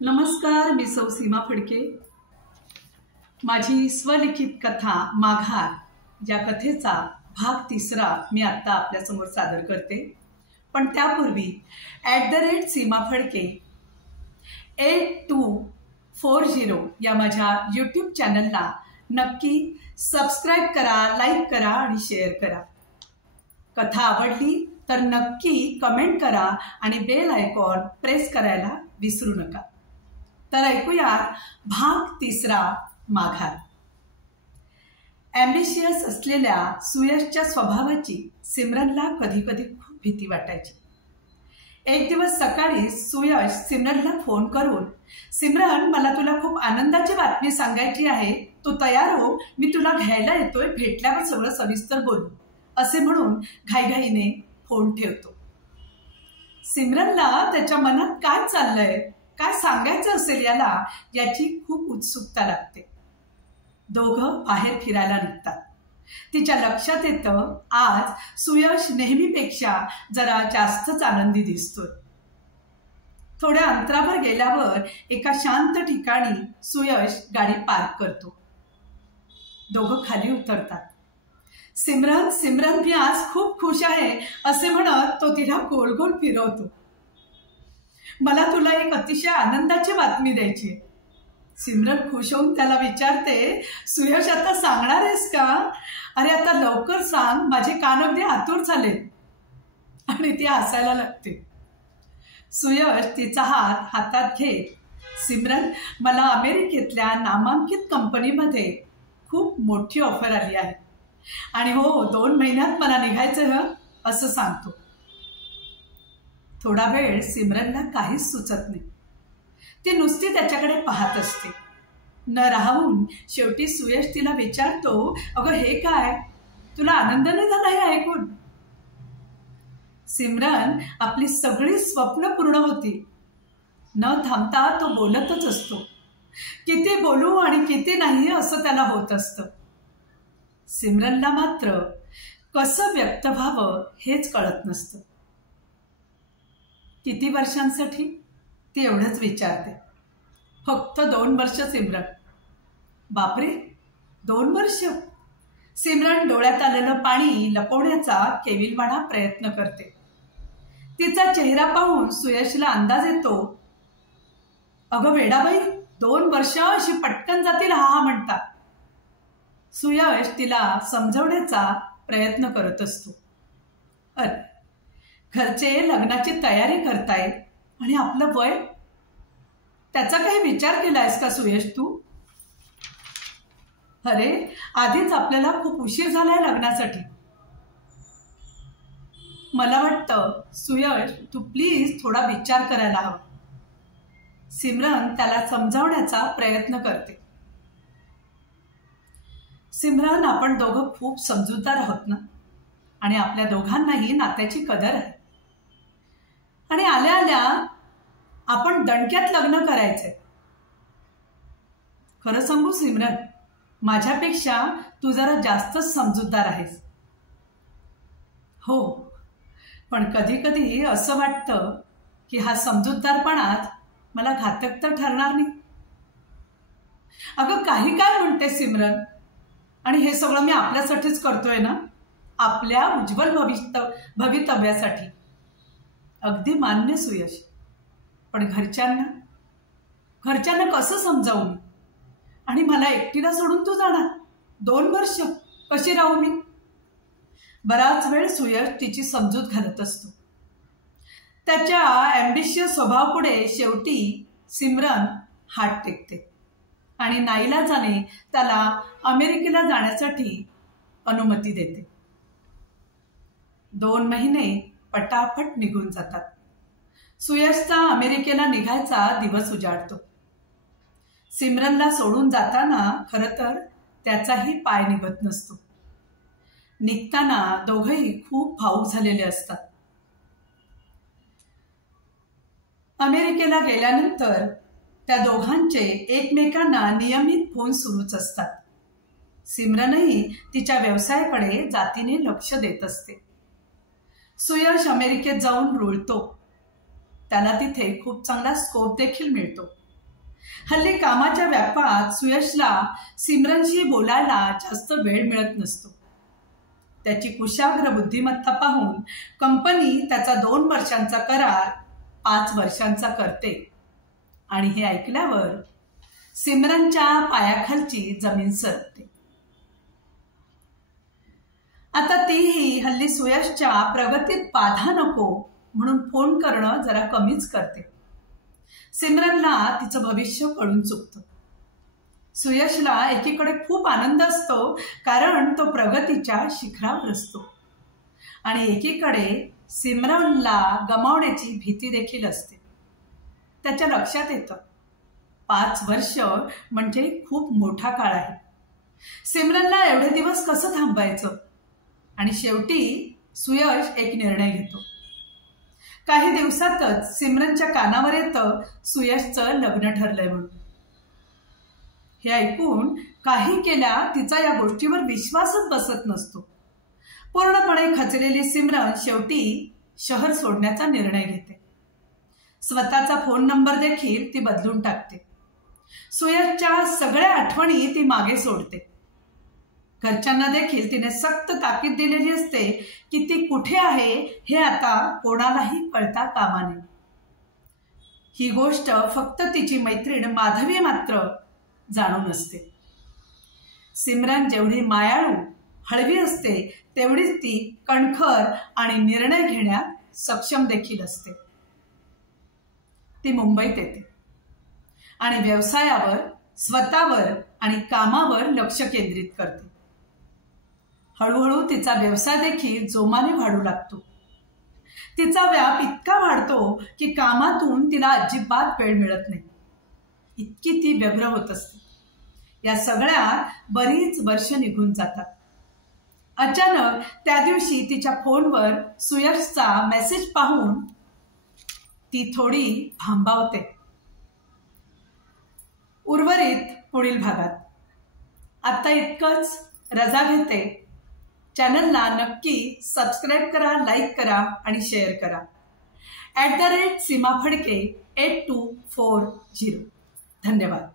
नमस्कार, मी सौ सीमा फडके। माझी स्वलिखित कथा माघार या कथेचा भाग 3 मी आता आपल्यासमोर सादर करते। पण त्यापूर्वी @सीमा फडके 8240 या माझ्या यूट्यूब चॅनलला नक्की सबस्क्राईब करा, लाईक करा आणि शेअर करा। कथा आवडली तर नक्की कमेंट करा आणि बेल आयकॉन प्रेस करायला विसरू नका। तर ऐकूया भाग 3 माघार। ॲम्बिशियस असलेल्या सुयशच्या स्वभावाची सिमरनला कधी कधी खूप भीती वाटायची। एक दिवस सकाळी सुयश सिमरनला फोन करून, सिमरन, मला तुला खूप आनंदाची बातमी सांगायची आहे, तू तयार हो, मी तुला घ्यायला येतोय, भेटल्यावर सगळं सविस्तर बोलू, असे म्हणून घाईघाईने फोन ठेवतो। सिमरनला त्याच्या मनात काय चाललंय, काय सांगायचं असेल याला, याची खूप उत्सुकता लागते। दोघं बाहेर फिरायला निघतात। तिच्या लक्षात येतं, आज सुयश नेहमीपेक्षा जरा जास्तच आनंदी दिसतोय। थोड्या अंतरावर गेल्यावर एका शांत ठिकाणी सुयश गाडी पार्क करतो। दोघं खाली उतरतात। सिमरन, सिमरन, मी आज खूप खुश आहे, असे म्हणत तो तिला गोल गोल फिरवतो। मला तुला एक अतिशय आनंदाची बातमी द्यायची आहे। सिमरन खुश होऊन त्याला विचारते, सुयश, आता सांगणार आहेस का? अरे आता लवकर सांग, माझे कान अगदी आतुर झाले। आणि ती हसायला लागते। सुयश तिचा हात हातात घेत, सिमरन, मला अमेरिकेतल्या नामांकित कंपनीमध्ये खूप मोठी ऑफर आली आहे आणि हो, 2 महिन्यात मला निघायचं हं, असं सांगतो। थोडा वेळ सिमरनला काहीच सुचत नाही। ती नुसती त्याच्याकडे पाहत असते। न राहून शेवटी सुयश तिला विचारतो, अगं हे काय, तुला आनंद नाही झाला हे ऐकून? सिमरन, आपली सगळी स्वप्न पूर्ण होती। न थांबता तो बोलतच असतो। किती बोलू आणि किती नाही असं त्याला होत असतं। सिमरनला मात्र कसं व्यक्त व्हावं हेच कळत नसतं। किती वर्षांसाठी, ती एवढंच विचारते। फक्त 2 वर्ष सिमरन। बापरे, 2 वर्ष? सिमरन डोळ्यात आलेलं पाणी लपवण्याचा केविलवाणा प्रयत्न करते। तिचा चेहरा पाहून सुयशला अंदाज येतो, अगं वेडाबाई, 2 वर्ष अशी पटकन जातील हा म्हणता। सुयश तिला समजवण्याचा प्रयत्न करत असतो। अरे, घरचे लग्नाची तयारी करतायत आणि आपलं वय, त्याचा काही विचार केलायस का सुयश तू? अरे, आधीच आपल्याला खूप उशीर झालाय लग्नासाठी। मला वाटतं सुयश, तू प्लीज थोडा विचार करायला हवा। सिमरन त्याला समजावण्याचा प्रयत्न करते। सिमरन, आपण दोघं खूप समजूतदार आहोत ना, आणि आपल्या दोघांनाही नात्याची कदर आहे। आणि आल्या आल्या आपण दणक्यात लग्न करायचंय। खरं सांगू सिमरन, माझ्यापेक्षा तू जरा जास्तच समजूतदार आहेस। हो, पण कधी कधी असं वाटतं की हा समजूतदारपणाच मला घातक तर ठरणार नाही। अगं काही काय म्हणते सिमरन, आणि हे सगळं मी आपल्यासाठीच करतोय ना, आपल्या उज्ज्वल भवितव्यासाठी। अगदी मान्य सुयश, पण घरच्यांना कसं समजावू मी? आणि मला एकटीला सोडून तू जाणार? 2 वर्ष कशी राहू मी? बराच वेळ सुयश तिची समजूत घालत असतो। त्याच्या ॲम्बिशियस स्वभावापुढे शेवटी सिमरन हात टेकते आणि नाईलाजाने त्याला अमेरिकेला जाण्यासाठी अनुमती देते। 2 महिने पटापट निघून जातात। सुयशचा अमेरिकेला निघायचा दिवस उजाडतो। सिमरनला सोडून जाताना खरं तर त्याचाही पाय निघत नसतो। निघताना दोघंही खूप भावुक झालेले असतात। अमेरिकेला गेल्यानंतर त्या दोघांचे एकमेकांना नियमित फोन सुरूच असतात। सिमरनही तिच्या व्यवसायाकडे जातीने लक्ष देत असते। सुयश अमेरिकेत जाऊन रुळतो। त्याला तिथे खूप चांगला स्कोप देखील मिळतो। हल्ली कामाच्या व्यापात सुयशला सिमरनशी बोलायला जास्त वेळ मिळत नसतो. त्याची कुशाग्र बुद्धिमत्ता पाहून कंपनी त्याचा 2 वर्षांचा करार 5 वर्षांचा करते आणि हे ऐकल्यावर सिमरनच्या पायाखालची जमीन सरकते. आता तीही हल्ली सुयशच्या प्रगतीत बाधा नको म्हणून फोन करणं जरा कमीच करते. सिमरनला तिचं भविष्य कळून चुकतं. सुयशला एकीकडे खूप आनंद असतो कारण तो प्रगतीच्या शिखरावर असतो आणि एकीकडे सिमरनला गमावण्याची भीती देखील असते. त्याच्या लक्षात येतं 5 वर्ष म्हणजे खूप मोठा काळ आहे. सिमरनला एवढे दिवस कसं थांबायचं? आणि शेवटी सुयश एक निर्णय घेतो. काही दिवसातच सिमरनच्या कानावर येतं सुयशचं लग्न ठरलंय म्हणून. हे ऐकून काही केल्या तिचा या गोष्टीवर विश्वासच बसत नसतो. पूर्णपणे खचलेली सिमरन शेवटी शहर सोडण्याचा निर्णय घेते. स्वतःचा फोन नंबर देखील ती बदलून टाकते. सुयशच्या सगळ्या आठवणी ती मागे सोडते. घरच्यांना देखील तिने सक्त ताकीद दिलेली असते की ती कुठे आहे हे आता कोणालाही कळता कामा नये. ही गोष्ट फक्त तिची मैत्रीण माधवी मात्र जाणून असते. सिमरन जेवढी मायाळू हळवी असते तेवढीच ती कणखर आणि निर्णय घेण्यात सक्षम देखील असते. ती मुंबईत येते आणि व्यवसायावर, स्वतःवर आणि कामावर लक्ष केंद्रित करते. हळूहळू तिचा व्यवसाय देखील जोमाने वाढू लागतो. तिचा व्याप इतका वाढतो की कामातून तिला अजिबात वेळ मिळत नाही. इतकी ती व्यग्र होत असते. या सगळ्यात बरीच वर्ष निघून जातात. अचानक त्या दिवशी तिच्या फोनवर सुयशचा मेसेज पाहून ती थोडी भांबावते. उर्वरित पुढील भागात. आता इतकंच. रजा घेते. चॅनलला नक्की सबस्क्राईब करा, लाईक करा आणि शेअर करा. @सीमा फडके 8240. धन्यवाद.